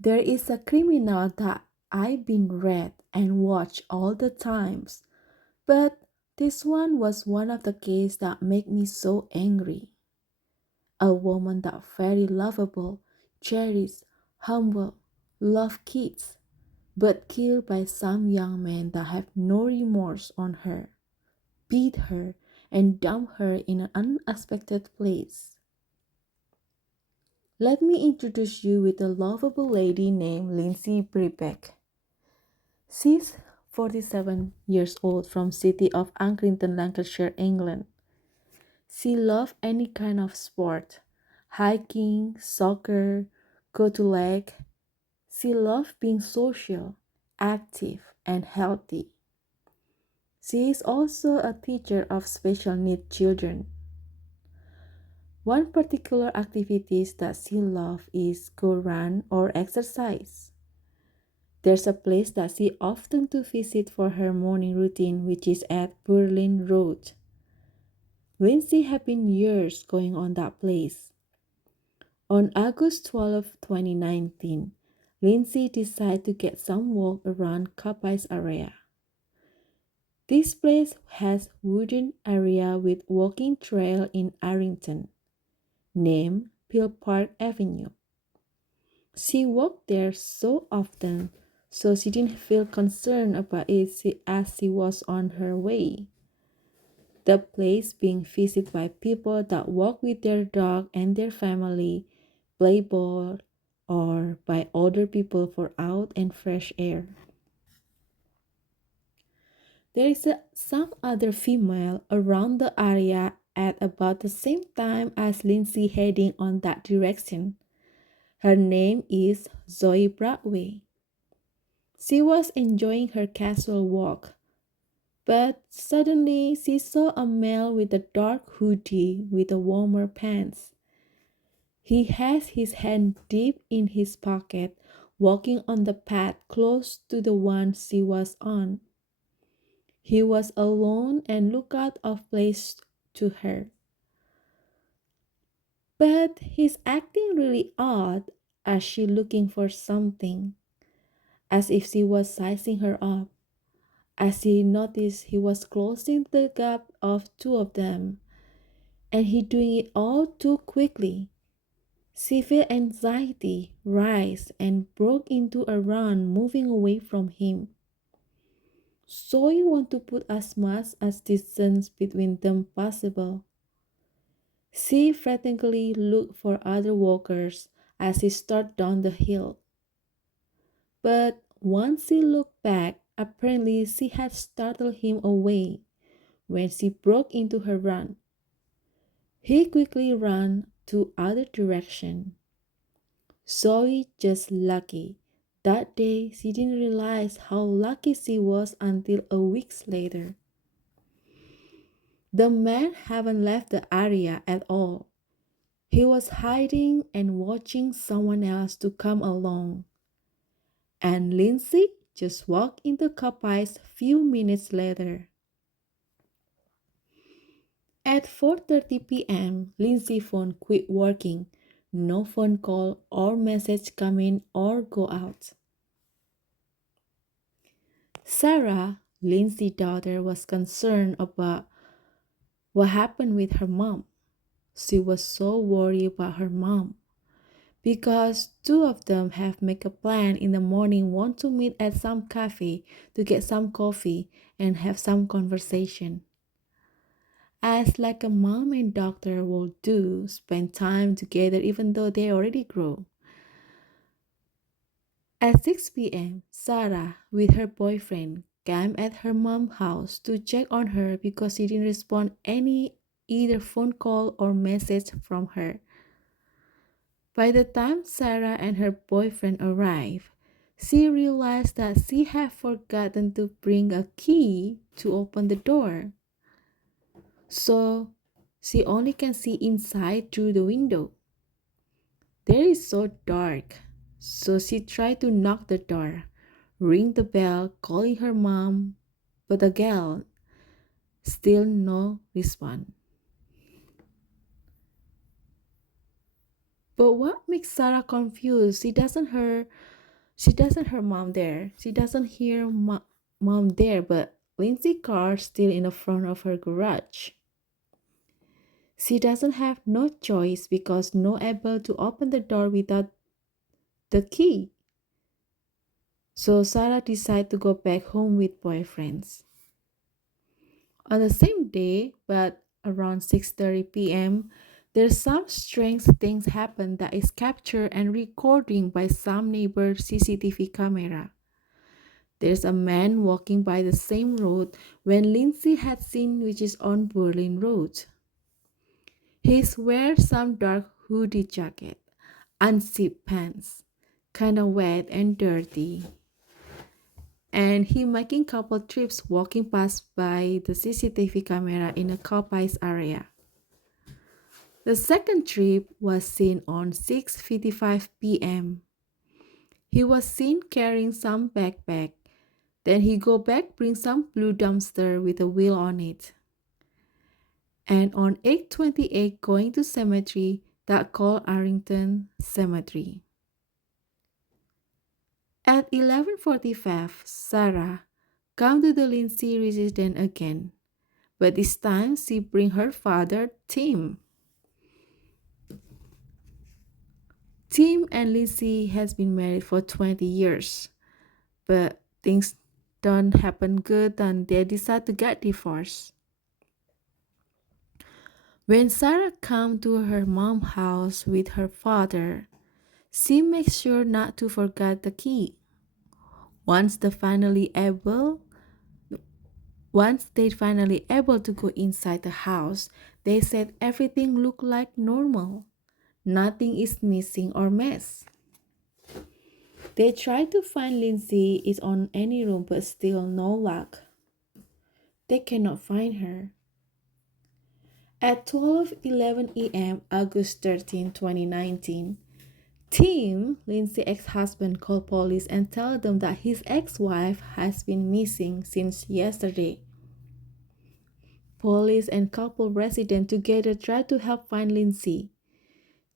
There is a criminal that I've been read and watched all the times, but this one was one of the cases that make me so angry. A woman that very lovable, cherished, humble, love kids, but killed by some young men that have no remorse on her, beat her, and dump her in an unexpected place. Let me introduce you with a lovable lady named Lindsay Birbeck. She's 47 years old from city of Accrington, Lancashire, England. She loves any kind of sport, hiking, soccer, go to lake. She loves being social, active, and healthy. She is also a teacher of special needs children. One particular activity that she loves is go run or exercise. There's a place that she often to visit for her morning routine, which is at Burlain Road. Lindsay have been years going on that place. On August 12, 2019, Lindsay decided to get some walk around Coppice area. This place has wooden area with walking trail in Accrington, named Peel Park Avenue. She walked there so often, so she didn't feel concerned about it as she was on her way. The place being visited by people that walk with their dog and their family, play ball, or by older people for out and fresh air. There is some other female around the area at about the same time as Lindsay heading on that direction. Her name is Zoe Broadway. She was enjoying her casual walk, but suddenly she saw a male with a dark hoodie with a warmer pants. He has his hand deep in his pocket, walking on the path close to the one she was on. He was alone and looked out of place to her. But he's acting really odd as she looking for something, as if she was sizing her up. As he noticed he was closing the gap of two of them, and he doing it all too quickly. She felt anxiety rise and broke into a run, moving away from him. Zoe want to put as much as distance between them possible. She frantically looked for other walkers as she started down the hill. But once she looked back, apparently she had startled him away when she broke into her run. He quickly ran to other direction. Zoe just lucky. That day she didn't realize how lucky she was until a week later. The man haven't left the area at all. He was hiding and watching someone else to come along. And Lindsay just walked into Coppice few minutes later. At 4:30 p.m., Lindsay's phone quit working. No phone call or message come in or go out. Sarah, Lindsay's daughter, was concerned about what happened with her mom. She was so worried about her mom because two of them have make a plan in the morning, want to meet at some cafe to get some coffee and have some conversation. As like a mom and daughter will do, spend time together even though they already grow. At 6 p.m., Sarah, with her boyfriend, came at her mom's house to check on her because she didn't respond any either phone call or message from her. By the time Sarah and her boyfriend arrived, she realized that she had forgotten to bring a key to open the door. So she only can see inside through the window. There is so dark. So she tried to knock the door, ring the bell, calling her mom, but again, still no response. But what makes Sarah confused? She doesn't her mom there. She doesn't hear mom there, but Lindsay car still in the front of her garage. She doesn't have no choice because no able to open the door without the key. So Sarah decided to go back home with boyfriends. On the same day, but around 6:30 p.m., there's some strange things happen that is captured and recording by some neighbor CCTV camera. There's a man walking by the same road when Lindsay had seen, which is on Burlain Road. He's wears some dark hoodie jacket, unzipped pants, kinda wet and dirty. And he making couple trips walking past by the CCTV camera in a Coppice area. The second trip was seen on 6:55 p.m. He was seen carrying some backpack. Then he go back bring some blue dumpster with a wheel on it. And on 8:28 going to cemetery that called Accrington Cemetery. At 11:45, Sarah come to the Lindsay residence again, but this time she bring her father Tim. Tim and Lindsay has been married for 20 years, but things don't happen good and they decide to get divorced. When Sarah come to her mom's house with her father, she makes sure not to forget the key. Once they finally able Once they finally able to go inside the house, they said everything looked like normal. Nothing is missing or mess. They tried to find Lindsay is on any room but still no luck. They cannot find her. At 12:11 a.m. August 13, 2019, Tim, Lindsay's ex-husband, called police and told them that his ex-wife has been missing since yesterday. Police and couple residents together try to help find Lindsay.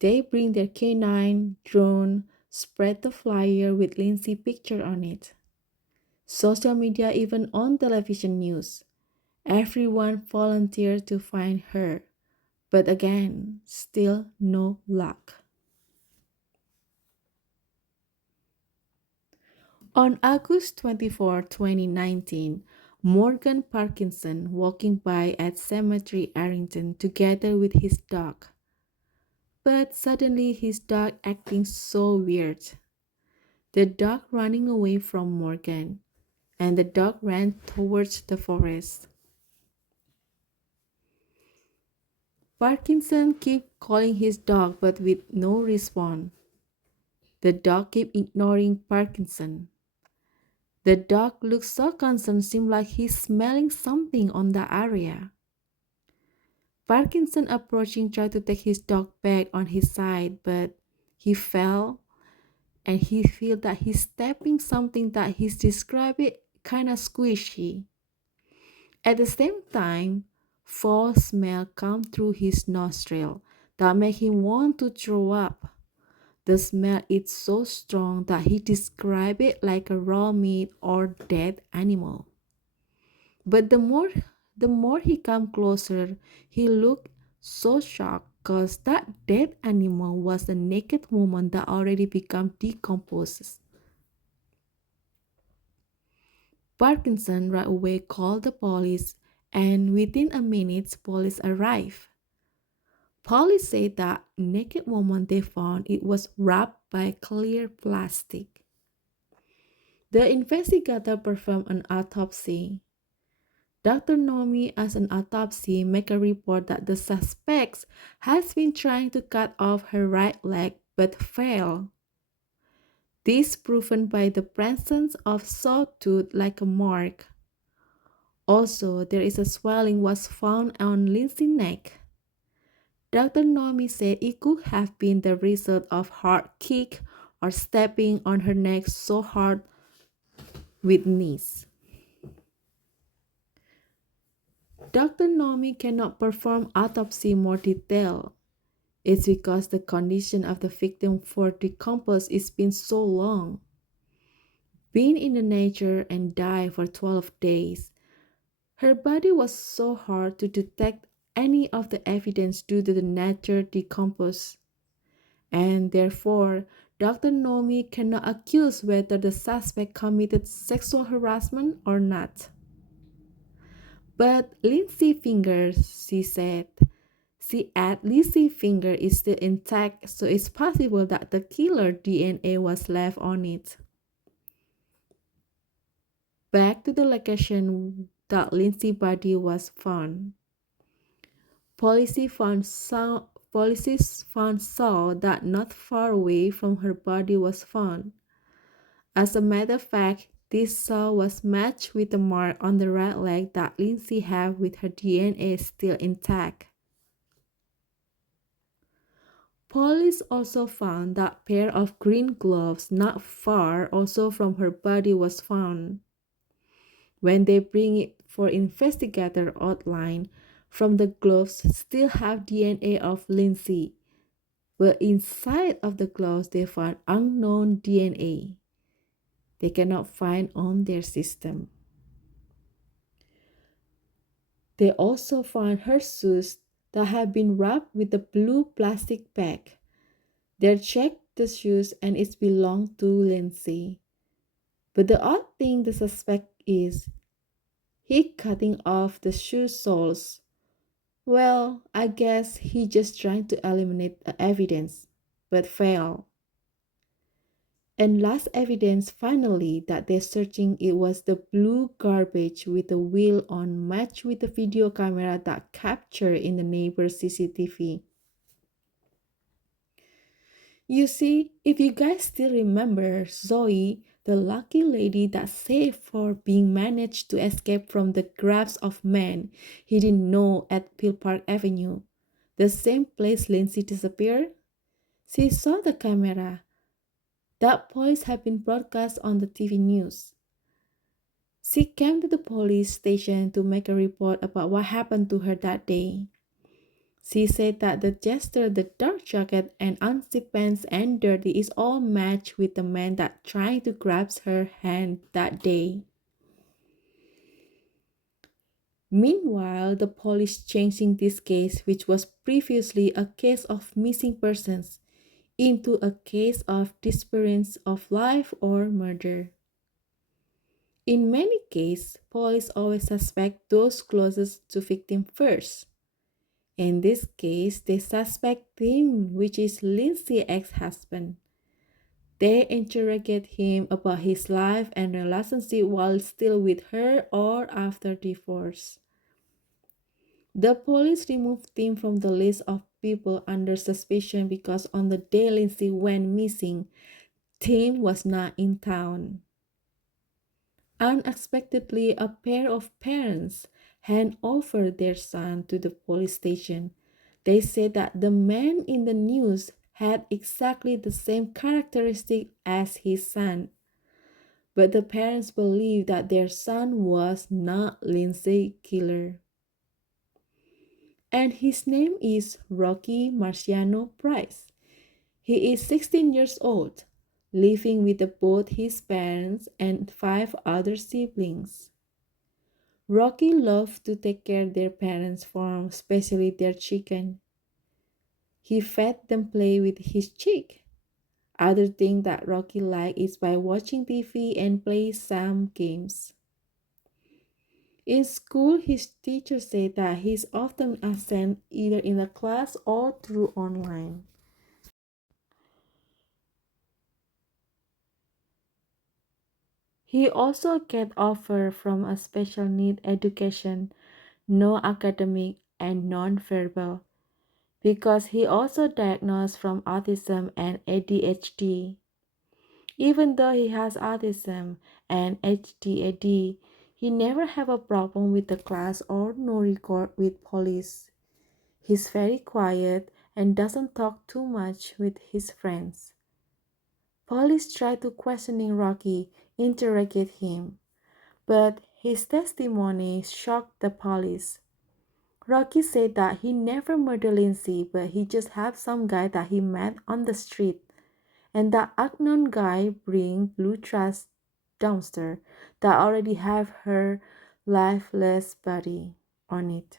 They bring their canine, drone, spread the flyer with Lindsay picture on it. Social media, even on television news. Everyone volunteered to find her. But again, still no luck. On August 24, 2019, Morgan Parkinson walking by at Cemetery Accrington together with his dog. But suddenly his dog acting so weird. The dog running away from Morgan, and the dog ran towards the forest. Parkinson kept calling his dog but with no response. The dog kept ignoring Parkinson. The dog looked so concerned, seemed like he's smelling something on the area. Parkinson approaching tried to take his dog back on his side, but he fell and he feel that he's stepping something that he's describing kind of squishy. At the same time, foul smell come through his nostril that make him want to throw up. The smell is so strong that he described it like a raw meat or dead animal. But the more he come closer, he looked so shocked because that dead animal was a naked woman that already become decomposed. Parkinson right away called the police and within a minute police arrived. Police said that naked woman they found it was wrapped by clear plastic. The investigator performed an autopsy. Dr. Nomi, as an autopsy, make a report that the suspect has been trying to cut off her right leg but failed. This proven by the presence of sawtooth like a mark. Also, there is a swelling was found on Lindsay's neck. Dr. Nomi said it could have been the result of hard kick or stepping on her neck so hard with knees. Dr. Nomi cannot perform autopsy more detailed. It's because the condition of the victim for decompose is been so long. Been in the nature and died for 12 days. Her body was so hard to detect any of the evidence due to the nature decompose. And therefore, Dr. Nomi cannot accuse whether the suspect committed sexual harassment or not. But Lindsay fingers, she said. She added Lindsay finger is still intact, so it's possible that the killer DNA was left on it. Back to the location that Lindsay's body was found. Police found saw that not far away from her body was found. As a matter of fact, this saw was matched with the mark on the right leg that Lindsay had with her DNA still intact. Police also found that pair of green gloves not far also from her body was found. When they bring it for investigator outline, from the gloves still have DNA of Lindsay, but inside of the gloves they found unknown DNA. They cannot find on their system. They also found her shoes that had been wrapped with a blue plastic bag. They checked the shoes and it belonged to Lindsay. But the odd thing the suspect is he cutting off the shoe soles. Well, I guess he just trying to eliminate the evidence, but failed. And last evidence finally that they're searching it was the blue garbage with the wheel on matched with the video camera that captured in the neighbor's CCTV. You see, if you guys still remember Zoe, the lucky lady that saved for being managed to escape from the grasp of men he didn't know at Peel Park Avenue, the same place Lindsay disappeared, she saw the camera. That police had been broadcast on the TV news. She came to the police station to make a report about what happened to her that day. She said that the jester, the dark jacket, and unzipped pants and dirty is all matched with the man that tried to grab her hand that day. Meanwhile, the police changing this case, which was previously a case of missing persons, into a case of disappearance of life or murder. In many cases, police always suspect those closest to victim first. In this case, they suspect him, which is Lindsay's ex-husband. They interrogate him about his life and relationship while still with her or after divorce. The police removed him from the list of people under suspicion because on the day Lindsay went missing, Tim was not in town. Unexpectedly, a pair of parents hand over their son to the police station. They said that the man in the news had exactly the same characteristic as his son. But the parents believed that their son was not Lindsay killer. And his name is Rocky Marciano Price. He is 16 years old, living with both his parents and 5 other siblings. Rocky loved to take care of their parents' farm, especially their chicken. He fed them play with his chick. Other thing that Rocky liked is by watching TV and play some games. In school, his teacher said that he's often absent either in the class or through online. He also get offer from a special need education, no academic and non-verbal, because he also diagnosed from autism and ADHD. Even though he has autism and ADHD, he never have a problem with the class or no record with police. He's very quiet and doesn't talk too much with his friends. Police try to questioning Rocky, interrogate him, but his testimony shocked the police. Rocky said that he never murdered Lindsay, but he just had some guy that he met on the street. And that unknown guy bring blue trash dumpster that already have her lifeless body on it.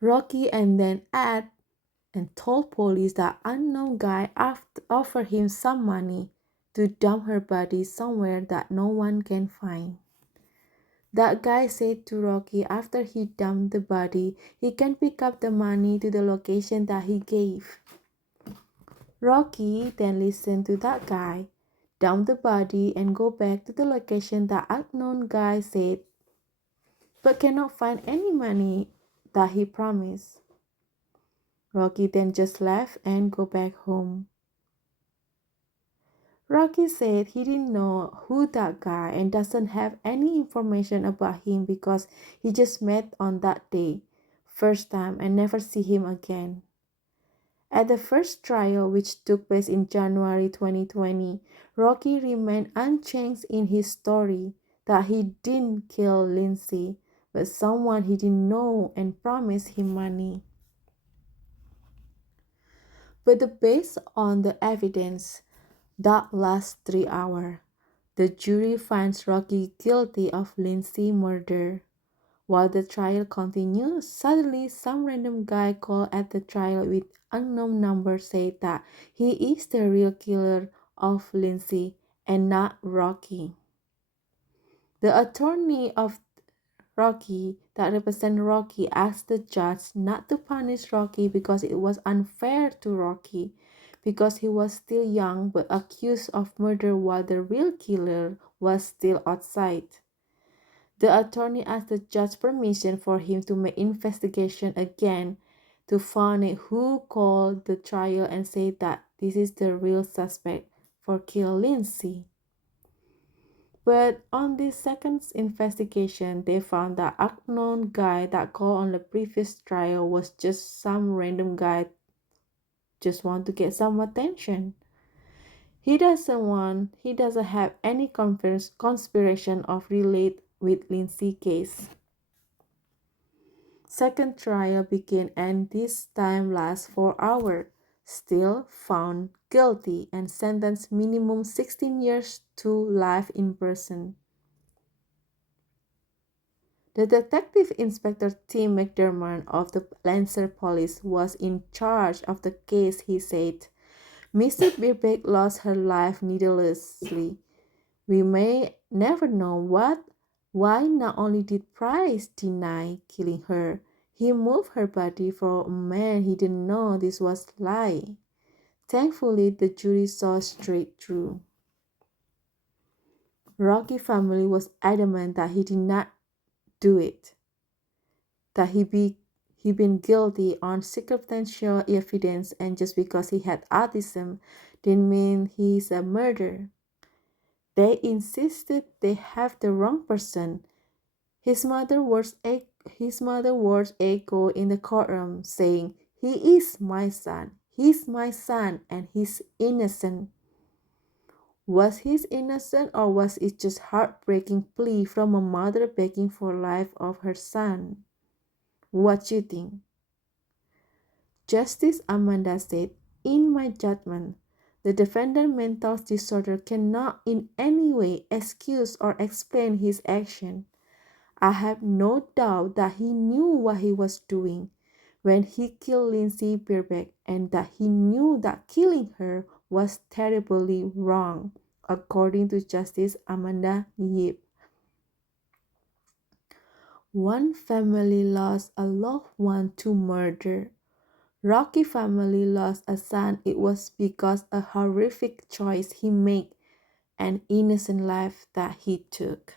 Rocky and then add and told police that unknown guy offered him some money to dump her body somewhere that no one can find. That guy said to Rocky after he dumped the body, he can pick up the money to the location that he gave. Rocky then listened to that guy, dump the body and go back to the location that unknown guy said, but cannot find any money that he promised. Rocky then just left and go back home. Rocky said he didn't know who that guy and doesn't have any information about him because he just met on that day, first time, and never see him again. At the first trial, which took place in January 2020, Rocky remained unchanged in his story that he didn't kill Lindsay, but someone he didn't know and promised him money. But based on the evidence that last 3 hours, the jury finds Rocky guilty of Lindsay murder. While the trial continues, suddenly some random guy called at the trial with unknown number said that he is the real killer of Lindsay and not Rocky. The attorney of Rocky that represents Rocky asked the judge not to punish Rocky because it was unfair to Rocky because he was still young but accused of murder while the real killer was still outside. The attorney asked the judge permission for him to make investigation again to find out who called the trial and said that this is the real suspect for kill Lindsay. But on this second investigation, they found that unknown guy that called on the previous trial was just some random guy just want to get some attention. He doesn't have any conspiration of relate with Lindsay case. Second trial began and this time lasts 4 hours. Still found guilty and sentenced minimum 16 years to life in prison. The Detective Inspector Tim McDermott of the Lancashire Police was in charge of the case. He said, Mr. Birbeck lost her life needlessly. We may never know why not only did Price deny killing her, he moved her body for a man he didn't know this was lie. Thankfully, the jury saw straight through. Rocky family was adamant that he did not do it, that he been guilty on circumstantial evidence, and just because he had autism didn't mean he's a murderer. They insisted they have the wrong person. His mother was echo in the courtroom, saying, "He is my son. He's my son, and he's innocent." Was he innocent, or was it just heartbreaking plea from a mother begging for life of her son? What you think? Justice Amanda said, "In my judgment, the defendant's mental disorder cannot in any way excuse or explain his action. I have no doubt that he knew what he was doing when he killed Lindsay Birbeck and that he knew that killing her was terribly wrong," according to Justice Amanda Yip. One family lost a loved one to murder. Rocky family lost a son. It was because a horrific choice he made, an innocent life that he took.